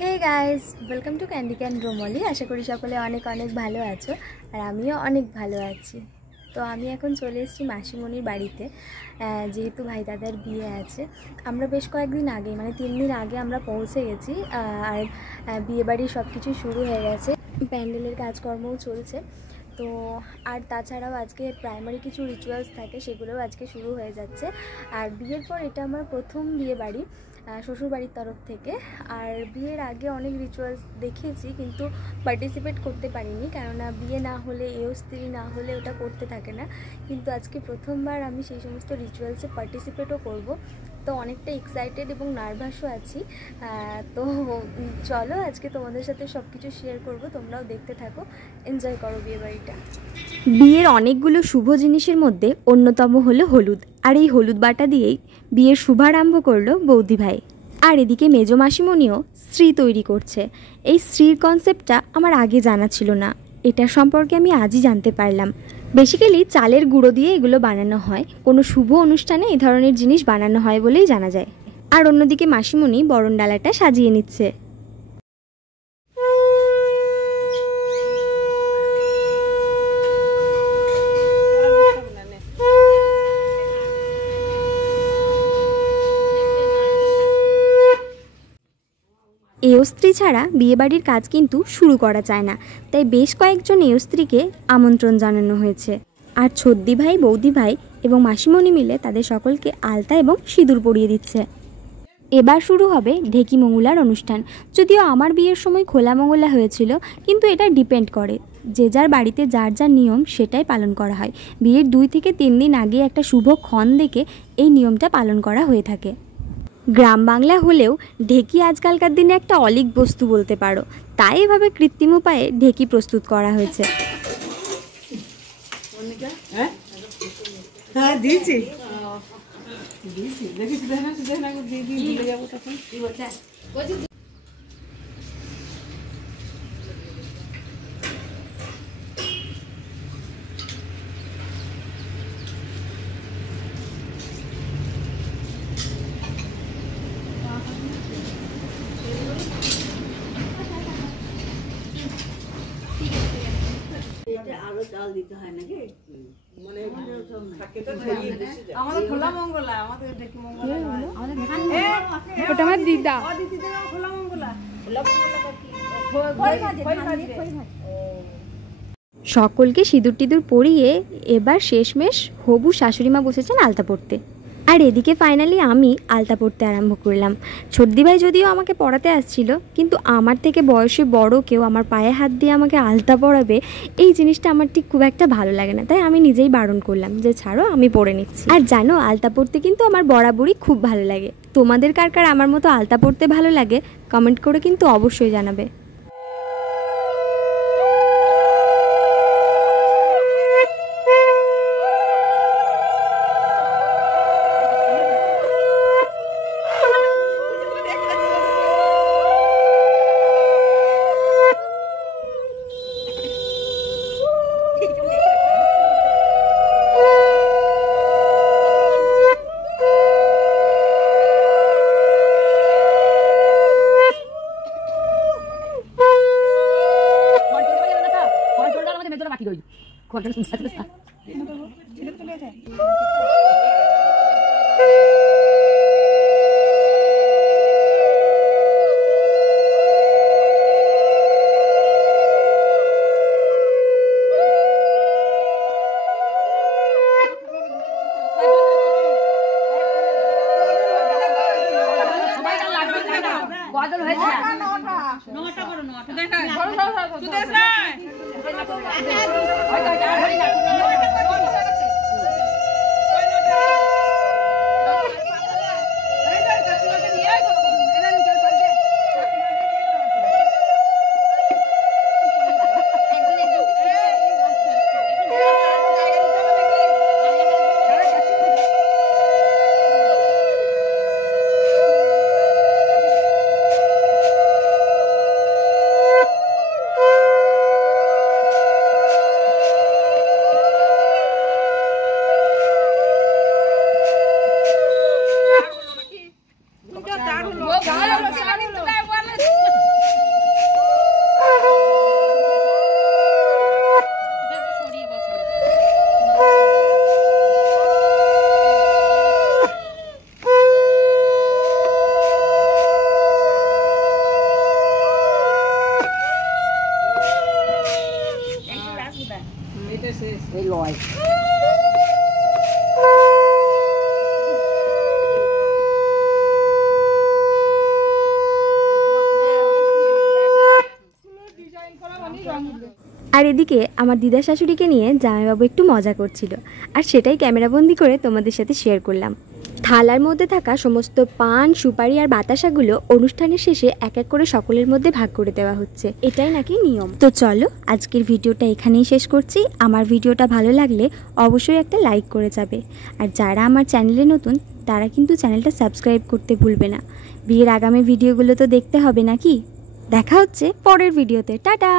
Hey guys, welcome to ক্যান্ডি ক্যান্ড রোমলি। আশা করি সকলে অনেক অনেক ভালো আছো, আর আমিও অনেক ভালো আছি। তো আমি এখন চলে এসেছি মাসিমণির বাড়িতে, যেহেতু ভাই দাদার বিয়ে আছে। আমরা বেশ কয়েকদিন আগে, মানে 3 দিন আগে আমরা পৌঁছে গেছি। আর বিয়েবাড়ির সব কিছু শুরু হয়ে গেছে, প্যান্ডেলের কাজকর্মও চলছে। তো আর তাছাড়াও আজকে প্রাইমারি কিছু রিচুয়ালস থাকে, সেগুলোও আজকে শুরু হয়ে যাচ্ছে। আর বিয়ের পর এটা আমার প্রথম বিয়ে বাড়ি শ্বশুরবাড়ির তরফ থেকে। আর বিয়ের আগে অনেক রিচুয়ালস দেখেছি, কিন্তু পার্টিসিপেট করতে পারিনি, কেননা বিয়ে না হলে, এও স্ত্রী না হলে ওটা করতে থাকে না। কিন্তু আজকে প্রথমবার আমি সেই সমস্ত রিচুয়ালসে পার্টিসিপেটও করব। তো অনেকটা এক্সাইটেড এবং নার্ভাসও আছি। তো চলো, আজকে তোমাদের সাথে সব কিছু শেয়ার করব, তোমরাও দেখতে থাকো, এনজয় করো বিয়েবাড়িটা। বিয়ের অনেকগুলো শুভ জিনিসের মধ্যে অন্যতম হলো হলুদ, আর এই হলুদ বাটা দিয়েই বিয়ের শুভারম্ভ করলো বৌদি ভাই। আর এদিকে মেজো মাসিমণিও শ্রী তৈরি করছে। এই শ্রীর কনসেপ্টটা আমার আগে জানা ছিল না, এটা সম্পর্কে আমি আজই জানতে পারলাম। বেসিক্যালি চালের গুঁড়ো দিয়ে এগুলো বানানো হয়, কোনো শুভ অনুষ্ঠানে এই ধরনের জিনিস বানানো হয় বলেই জানা যায়। আর অন্যদিকে মাসিমণি বরণ ডালাটা সাজিয়ে নিচ্ছে। এয়স্ত্রী ছাড়া বিয়েবাড়ির কাজ কিন্তু শুরু করা যায় না, তাই বেশ কয়েকজন এয়স্ত্রীকে আমন্ত্রণ জানানো হয়েছে। আর ছদ্দি ভাই, বৌদি ভাই এবং মাসিমণি মিলে তাদের সকলকে আলতা এবং সিঁদুর পরিয়ে দিচ্ছে। এবার শুরু হবে ঢেকি মঙ্গলার অনুষ্ঠান। যদিও আমার বিয়ের সময় খোলা মঙ্গলা হয়েছিল, কিন্তু এটা ডিপেন্ড করে, যে যার বাড়িতে যার যার নিয়ম সেটাই পালন করা হয়। বিয়ের 2 থেকে 3 দিন আগে একটা শুভ ক্ষণ দেখে এই নিয়মটা পালন করা হয়ে থাকে। গ্রাম বাংলা হলেও ঢেকি আজকালকার দিনে একটা অলীক বস্তু বলতে পারো, তাই এভাবে কৃত্রিম উপায়ে ঢেকি প্রস্তুত করা হয়েছে। আরো চাল দিতে হয় নাকি? আমাদের খোলা মঙ্গলা, আমাদের ঢেকি মঙ্গলা নয়। ওটা আমার দিদা। খোলা মঙ্গলা সকলকে সিঁদুর টিঁদুর পরিয়ে এবার শেষমেশ হবু শাশুড়িমা বসেছেন আলতা পড়তে। আর এদিকে ফাইনালি আমি আলতা পড়তে আরম্ভ করলাম। ছদ্দিভাই যদিও আমাকে পড়াতে আসছিল, কিন্তু আমার থেকে বয়সে বড় কেউ আমার পায়ে হাত দিয়ে আমাকে আলতা পড়াবে, এই জিনিসটা আমার ঠিক খুব একটা ভালো লাগে না। তাই আমি নিজেই বারণ করলাম যে ছাড়ো, আমি পড়ে নিচ্ছি। আর জানো, আলতা পড়তে কিন্তু আমার বরাবরই খুব ভালো লাগে। তোমাদের কার কার আমার মতো আলতা পড়তে ভালো লাগে কমেন্ট করে কিন্তু অবশ্যই জানাবে। এই লয় আর এদিকে আমার দিদা শাশুড়িকে নিয়ে জামাইবাবু একটু মজা করছিল, আর সেটাই ক্যামেরাবন্দি করে তোমাদের সাথে শেয়ার করলাম। থালার মধ্যে থাকা সমস্ত পান, সুপারি আর বাতাসাগুলো অনুষ্ঠানের শেষে এক এক করে সকলের মধ্যে ভাগ করে দেওয়া হচ্ছে, এটাই নাকি নিয়ম। তো চলো আজকের ভিডিওটা এখানেই শেষ করছি। আমার ভিডিওটা ভালো লাগলে অবশ্যই একটা লাইক করে যাবে, আর যারা আমার চ্যানেলে নতুন তারা কিন্তু চ্যানেলটা সাবস্ক্রাইব করতে ভুলবে না। বিয়ের আগামী ভিডিওগুলো তো দেখতে হবে নাকি। দেখা হচ্ছে পরের ভিডিওতে। টাটা।